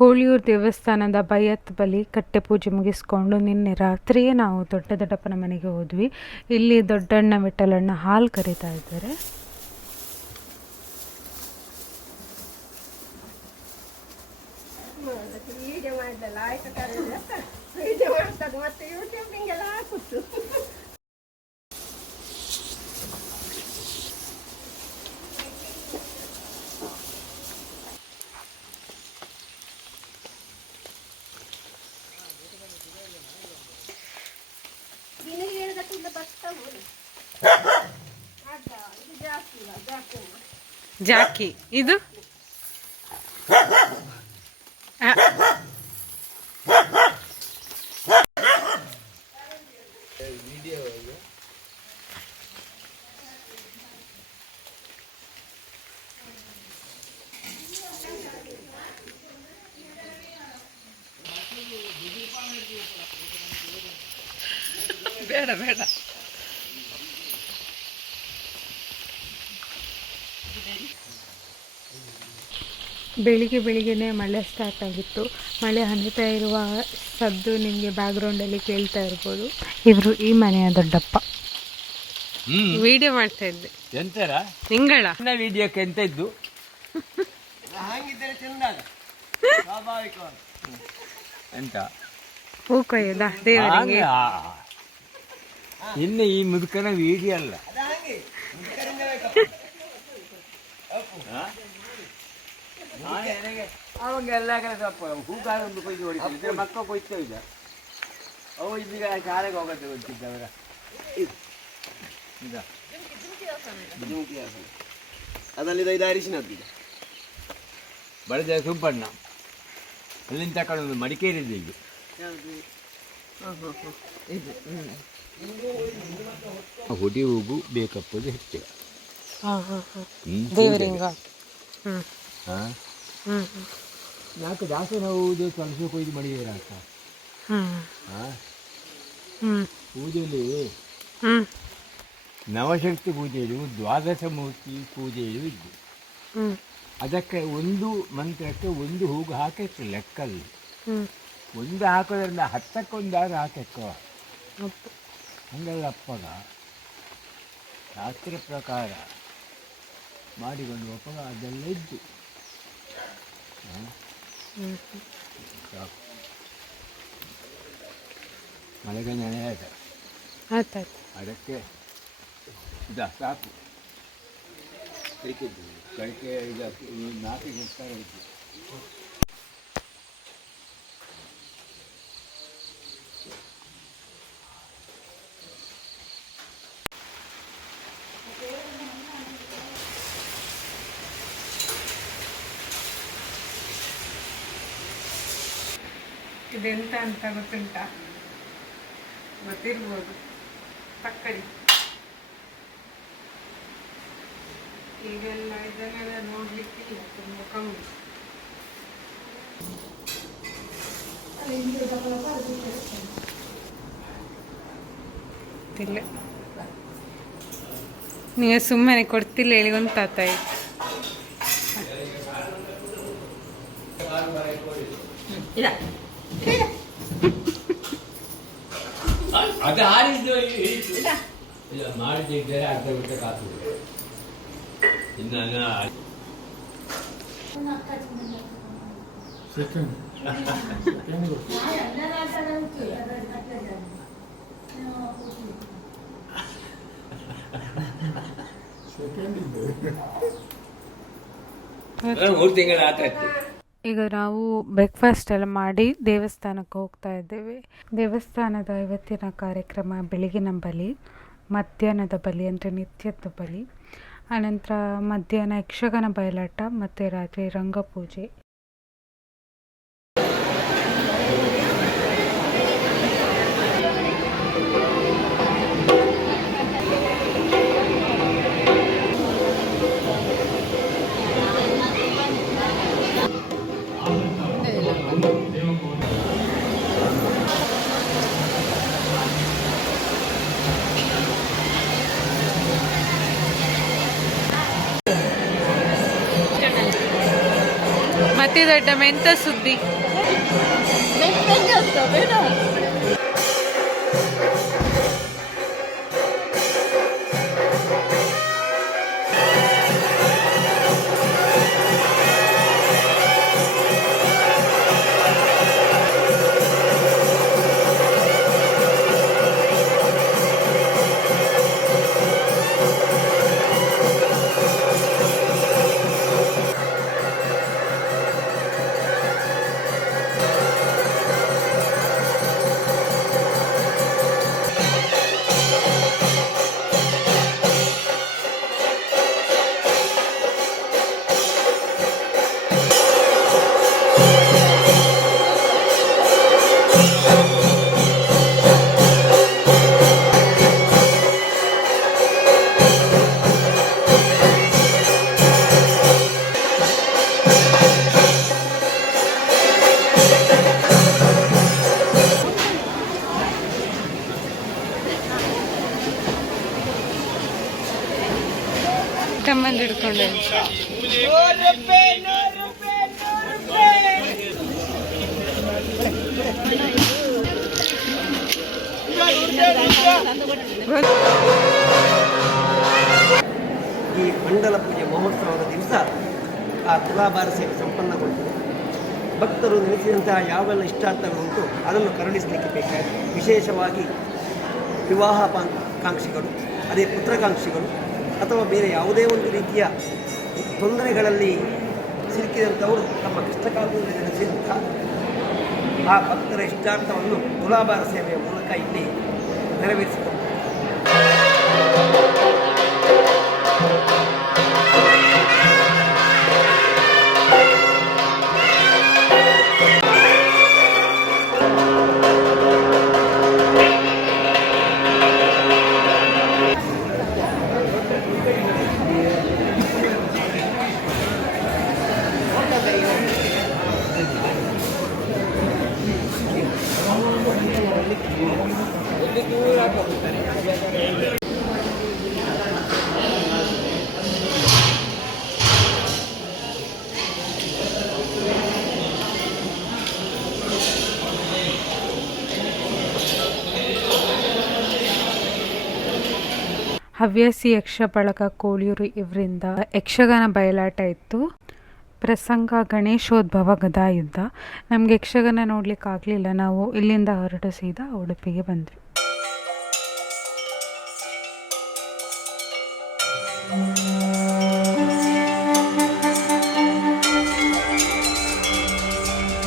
ಕೋಳಿಯೂರು ದೇವಸ್ಥಾನದ ಬಯತ್ ಬಲಿ ಕಟ್ಟೆ ಪೂಜೆ ಮುಗಿಸ್ಕೊಂಡು ನಿನ್ನೆ ರಾತ್ರಿಯೇ ನಾವು ದೊಡ್ಡ ದೊಡ್ಡಪ್ಪನ ಮನೆಗೆ ಹೋದ್ವಿ. ಇಲ್ಲಿ ದೊಡ್ಡಣ್ಣ ವಿಠಲಣ್ಣ ಹಾಲು ಕರಿತಾ ಇದ್ದಾರೆ. ಹಾಕುತ್ತು ನಿನಗೆ ಹೇಳಿದಕ್ಕಿಂತ ಬರ್ತಾ ಹೋಗುದು ಅದ ಇದು ಜಾಸ್ತಿ ಇಲ್ಲ ಜಾಸ್ತಿ ಇಲ್ಲ ಜಾಕಿ. ಇದು? ಆ, ಬೇಡ ಬೇಡ. ಬೆಳಿಗ್ಗೆ ಬೆಳಿಗ್ಗೆನೇ ಮಳೆ ಸ್ಟಾರ್ಟ್ ಆಗಿತ್ತು. ಮಳೆ ಹನಿತಾ ಇರುವ ಸದ್ದು ನಿಮಗೆ ಬ್ಯಾಕ್ಗ್ರೌಂಡಲ್ಲಿ ಕೇಳ್ತಾ ಇರ್ಬೋದು. ಇವರು ಈ ಮನೆಯ ದೊಡ್ಡಪ್ಪ. ಹ್ಮ್. ವಿಡಿಯೋ ಮಾಡ್ತಾ ಇದ್ದೆ. ಎಂತರ? ತಿಂಗಳ ವಿಡಿಯೋಕ್ಕೆ ಎಂತ ಇದ್ದು? ಹಾಗಿದ್ದರೆ ಚಂದ ಸ್ವಾಭಾವಿಕವಾಗಿ ಎಂತ? ಹೂ ಕೊಯ್ಯದ? ದೇವರಿಗೆ. ಇನ್ನು ಈ ಮುದುಕನ ವಿಡಿಯೋ ಅಲ್ಲ. ಅದ ಹಾಗೆ. ಮುದುಕರಿಂದ ಅವಾಗ ಎಲ್ಲ ಕಡೆ ಸ್ವಲ್ಪ ಹೂಗಾಲ ಒಂದು ಕೊಯ್ದು ಹೊಡಿತಿದ್ದೆ ಮಕ್ಕ ಕೊಯ್ತಾ ಈಗ ಅವು ಇದೀಗ ಶಾಲೆಗೆ ಹೋಗೋದು ಗೊತ್ತಿದ್ದ ಅವರ ಈಗ ಅದರಲ್ಲಿ ಇದು ಅರಿಶಿನದ್ದು ಈಗ ಬಡದ ಸುಬ್ಬಣ್ಣ. ಅಲ್ಲಿಂದ ತಕೊಂಡು ಒಂದು ಇದೆ ಈಗ ಹುಡಿ ಹೋಗು ಬೇಕಪ್ಪದು ಹೆಚ್ಚು. ಹಾಂ ಹಾಂ ಹಾಂ. ಹ್ಮ್, ದೇವರಿಂಗ. ಹ್ಞೂ ಹಾ? ಯಾಕೆ ದಾಸ ನಾವು ಕಲಸು ಕೊಯ್ದು ಮಾಡಿದ್ದೀರ ಅಂತ? ಹ್ಞೂ ಹಾ ಹ್ಞೂ ಪೂಜೆಯಲ್ಲಿ ನವಶಕ್ತಿ ಪೂಜೆಯು ದ್ವಾದಶ ಮೂರ್ತಿ ಪೂಜೆಯು ಇದ್ದು. ಅದಕ್ಕೆ ಒಂದು ಮಂತ್ರಕ್ಕೆ ಒಂದು ಹೂಗು ಹಾಕಿತ್ತು ಲೆಕ್ಕಲ್ಲಿ. ಹ್ಞೂ ಒಂದು ಹಾಕೋದ್ರಿಂದ ಹತ್ತಕ್ಕೊಂದಾರು ಹಾಕಕ್ಕೋ. ಹಂಗಲ್ಲಪ್ಪಗ ಹಂಗಲ್ಲ ಅಪ್ಪಗ. ಶಾಸ್ತ್ರ ಪ್ರಕಾರ ಮಾಡಿಕೊಂಡು ಅಪ್ಪಗ ಅದೆಲ್ಲ ಇದ್ದು. ಮಳೆಗೆ ನೆನೆ ಆಯ್ತು ಆಯ್ತು? ಆಯ್ತು ಅದಕ್ಕೆ ಇದ ಸಾಕು. ಕೈಕೆ ಈಗ ನಾಲ್ಕು ಇರ್ತಾರೆ ಇದೆಂತ ಅಂತ ಗೊತ್ತುಂಟ? ಗೊತ್ತಿರ್ಬೋದು. ತಕ್ಕಡಿ. ಈಗೆಲ್ಲ ಇದನ್ನೆಲ್ಲ ನೋಡ್ಲಿಕ್ಕಿಲ್ಲ ತುಂಬ ಕಮ್ಮಿ. ಇಲ್ಲ. ನೀವು ಸುಮ್ಮನೆ ಕೊಡ್ತಿಲ್ಲ அது ஆடிட்டு இல்ல மாடி ஜெயிக்கிறாரு அடுத்த விட்ட காசு என்னன்னா செகண்ட். செகண்ட். ஒரு திங்கள் ஆத்திரத்து ಈಗ ನಾವು ಬ್ರೇಕ್ಫಾಸ್ಟ್ ಎಲ್ಲ ಮಾಡಿ ದೇವಸ್ಥಾನಕ್ಕೆ ಹೋಗ್ತಾ ಇದ್ದೇವೆ. ದೇವಸ್ಥಾನದ ಇವತ್ತಿನ ಕಾರ್ಯಕ್ರಮ ಬೆಳಗಿನ ಬಲಿ, ಮಧ್ಯಾಹ್ನದ ಬಲಿ ಅಂದರೆ ನಿತ್ಯದ ಬಲಿ. ಆನಂತರ ಮಧ್ಯಾಹ್ನ ಯಕ್ಷಗಾನ ಬಯಲಾಟ ಮತ್ತು ರಾತ್ರಿ ರಂಗಪೂಜೆ. ಮತ್ತೆ ಅತಿ ದೊಡ್ಡ ಮೆಂತ ಸುದ್ದಿ ಈ ಮಂಡಲ ಪೂಜೆ ಮಹೋತ್ಸವದ ದಿವಸ ಆ ತುಲಾಭಾರ ಸೇವೆ ಸಂಪನ್ನಗೊಂಡಿದೆ. ಭಕ್ತರು ನೆನೆಸಿದಂತಹ ಯಾವೆಲ್ಲ ಇಷ್ಟಾರ್ಥಗಳುಂಟು ಅದನ್ನು ಕರುಣಿಸಲಿಕ್ಕೆ ಬೇಕಾಗಿದೆ. ವಿಶೇಷವಾಗಿ ವಿವಾಹ ಕಾಂಕ್ಷಿಗಳು, ಅದೇ ಪುತ್ರಕಾಂಕ್ಷಿಗಳು ಅಥವಾ ಬೇರೆ ಯಾವುದೇ ಒಂದು ರೀತಿಯ ತೊಂದರೆಗಳಲ್ಲಿ ಸಿಲುಕಿದಂಥವರು ತಮ್ಮ ಕಷ್ಟಕಾಲದಲ್ಲಿ ನಡೆಸಿದಂಥ ಆ ಭಕ್ತರ ಇಷ್ಟಾರ್ಥವನ್ನು ತುಲಾಭಾರ ಸೇವೆಯ ಮೂಲಕ ಇಲ್ಲಿ ನೆರವೇರಿಸಿಕೊಂಡು ಹವ್ಯಾಸಿ ಯಕ್ಷ ಬಳಗ ಕೋಳಿಯೂರು ಇವರಿಂದ ಯಕ್ಷಗಾನ ಬಯಲಾಟ ಇತ್ತು. ಪ್ರಸಂಗ ಗಣೇಶೋದ್ಭವ ಗದಾಯುದ್ಧ. ನಮಗೆ ಯಕ್ಷಗಾನ ನೋಡ್ಲಿಕ್ಕೆ ಆಗಲಿಲ್ಲ ನಾವು ಇಲ್ಲಿಂದ ಹೊರಟು ಸೀದಾ ಉಡುಪಿಗೆ ಬಂದ್ವಿ.